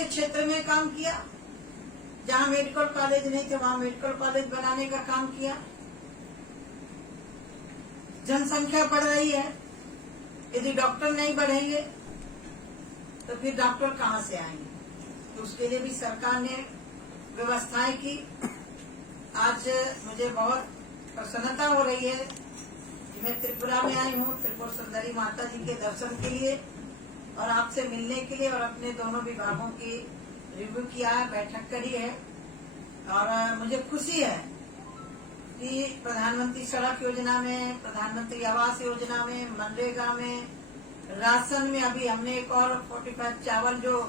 के क्षेत्र में काम किया, जहाँ मेडिकल कॉलेज नहीं थे वहाँ मेडिकल कॉलेज बनाने का काम किया। जनसंख्या बढ़ रही है, यदि डॉक्टर नहीं बढ़ेंगे तो फिर डॉक्टर कहाँ से आएंगे? तो उसके लिए भी सरकार ने व्यवस्थाएं की। आज मुझे बहुत प्रसन्नता हो रही है कि मैं त्रिपुरा में आई हूँ, त्रिपुर सुंदरी माता जी के दर्शन के लिए और आपसे मिलने के लिए, और अपने दोनों विभागों की रिव्यू किया है, बैठक करी है। और मुझे खुशी है कि प्रधानमंत्री सड़क योजना में, प्रधानमंत्री आवास योजना में, मनरेगा में, राशन में अभी हमने एक और 45 चावल जो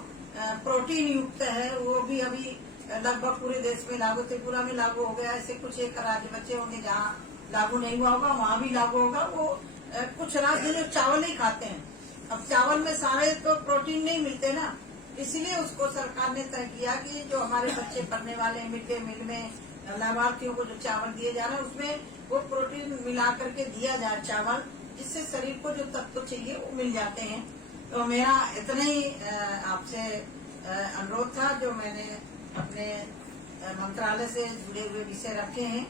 प्रोटीन युक्त है वो भी अभी लगभग पूरे देश में लागू, त्रिपुरा में लागू हो गया। ऐसे कुछ एक राज्य बचे होंगे जहाँ लागू नहीं हुआ होगा, वहाँ भी लागू होगा। वो कुछ राज्य जो चावल ही खाते हैं, अब चावल में सारे तो प्रोटीन नहीं मिलते ना, इसलिए उसको सरकार ने तय किया कि जो हमारे बच्चे पढ़ने वाले मिड डे मील में लाभार्थियों को जो चावल दिए जा रहे हैं उसमें वो प्रोटीन मिला करके दिया जाए चावल, जिससे शरीर को जो तत्व चाहिए वो मिल जाते हैं। तो मेरा इतना ही आपसे अनुरोध था जो मैंने अपने मंत्रालय से जुड़े हुए विषय रखे हैं।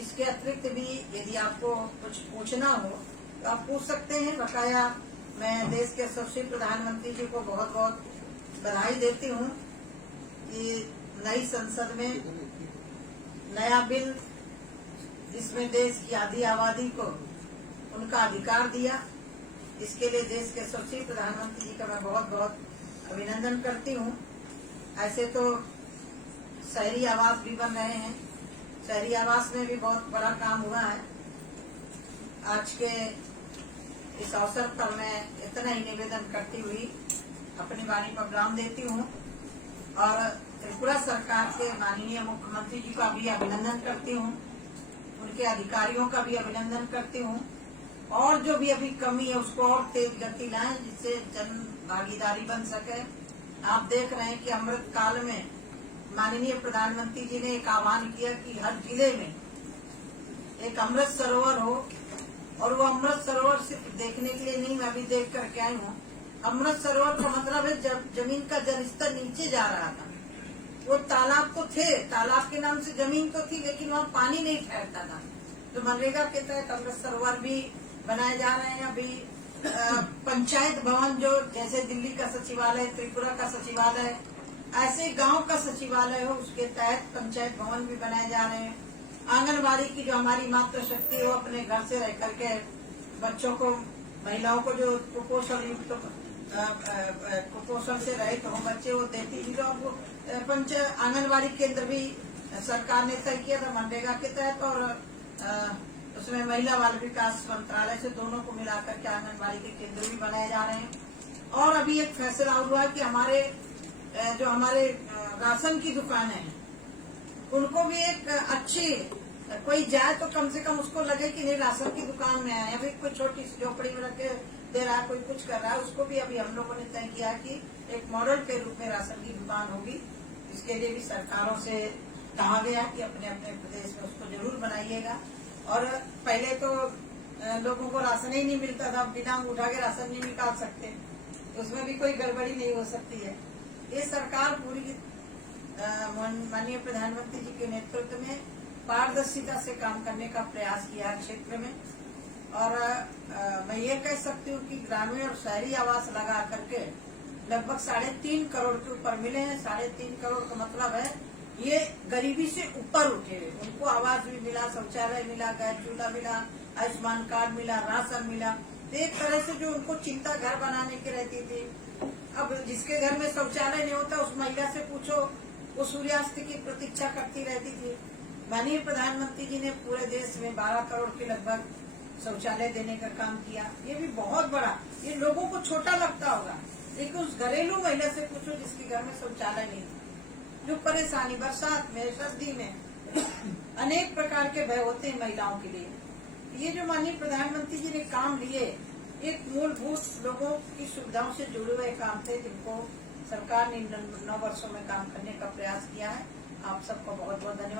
इसके अतिरिक्त भी यदि आपको कुछ पूछना हो तो आप पूछ सकते हैं। बकाया मैं देश के यशस्वी प्रधानमंत्री जी को बहुत बहुत बधाई देती हूँ कि नई संसद में नया बिल जिसमें देश की आधी आबादी को उनका अधिकार दिया, इसके लिए देश के यशस्वी प्रधानमंत्री जी का मैं बहुत बहुत अभिनंदन करती हूँ। ऐसे तो शहरी आवास भी बन रहे हैं, शहरी आवास में भी बहुत बड़ा काम हुआ है। आज के इस अवसर पर मैं इतना ही निवेदन करती हुई अपनी वाणी पर विराम देती हूँ और त्रिपुरा सरकार के माननीय मुख्यमंत्री जी का भी अभिनंदन करती हूँ, उनके अधिकारियों का भी अभिनंदन करती हूँ, और जो भी अभी कमी है उसको और तेज गति लाएं जिससे जन भागीदारी बन सके। आप देख रहे हैं कि अमृत काल में माननीय प्रधानमंत्री जी ने एक आह्वान किया कि हर जिले में एक अमृत सरोवर हो, और वो अमृत सरोवर सिर्फ देखने के लिए नहीं, मैं अभी देख करके आई हूँ। अमृत सरोवर का मतलब है जब जमीन का जल स्तर नीचे जा रहा था, वो तालाब तो थे, तालाब के नाम से जमीन तो थी, लेकिन वहाँ पानी नहीं ठहरता था। तो मनरेगा के तहत अमृत सरोवर भी बनाए जा रहे हैं। अभी पंचायत भवन जो जैसे दिल्ली का सचिवालय, त्रिपुरा का सचिवालय, ऐसे गांव का सचिवालय हो, उसके तहत पंचायत भवन भी बनाए जा रहे हैं। आंगनबाड़ी की जो हमारी मातृशक्ति है वो अपने घर से रह करके बच्चों को, महिलाओं को जो कुपोषण युक्त कुपोषण से रहित हो बच्चे वो देती थी। तो आंगनबाड़ी केंद्र भी सरकार ने तय किया था मनरेगा के तहत, और उसमें महिला बाल विकास मंत्रालय से दोनों को मिलाकर के आंगनबाड़ी के केंद्र भी बनाए जा रहे हैं। और अभी एक फैसला हुआ है कि हमारे राशन की दुकानें हैं उनको भी एक अच्छी, कोई जाए तो कम से कम उसको लगे कि नहीं राशन की दुकान में आए। अभी कोई छोटी सी झोपड़ी में रख के दे रहा है, कोई कुछ कर रहा है, उसको भी अभी हम लोगों ने तय किया कि एक मॉडल के रूप में राशन की दुकान होगी। इसके लिए भी सरकारों से कहा गया कि अपने अपने प्रदेश में उसको जरूर बनाइएगा। और पहले तो लोगों को राशन ही नहीं मिलता था, बिना उठा के राशन नहीं निकाल सकते, उसमें भी कोई गड़बड़ी नहीं हो सकती है। ये सरकार पूरी माननीय प्रधानमंत्री जी के नेतृत्व में पारदर्शिता से काम करने का प्रयास किया है क्षेत्र में। और मैं ये कह सकती हूँ कि ग्रामीण और शहरी आवास लगा करके लगभग 3.5 करोड़ के ऊपर मिले हैं। 3.5 करोड़ का मतलब है ये गरीबी से ऊपर उठे हुए, उनको आवास भी मिला, शौचालय मिला, गैस चूल्हा मिला, आयुष्मान कार्ड मिला, राशन मिला। तो एक तरह से जो उनको चिंता घर बनाने की रहती थी, अब जिसके घर में शौचालय नहीं होता उस महिला से पूछो, वो सूर्यास्त की प्रतीक्षा करती रहती थी। माननीय प्रधानमंत्री जी ने पूरे देश में 12 करोड़ के लगभग शौचालय देने का काम किया। ये भी बहुत बड़ा, ये लोगों को छोटा लगता होगा, लेकिन उस घरेलू महिला से पूछो जिसके घर में शौचालय नहीं, जो परेशानी बरसात में, सर्दी में अनेक प्रकार के भय होते हैं महिलाओं के लिए। ये जो माननीय प्रधानमंत्री जी ने काम लिए, एक मूलभूत लोगों की सुविधाओं से जुड़े हुए काम थे, जिनको सरकार ने 9 वर्षों में काम करने का प्रयास किया है। आप सबको बहुत बहुत धन्यवाद।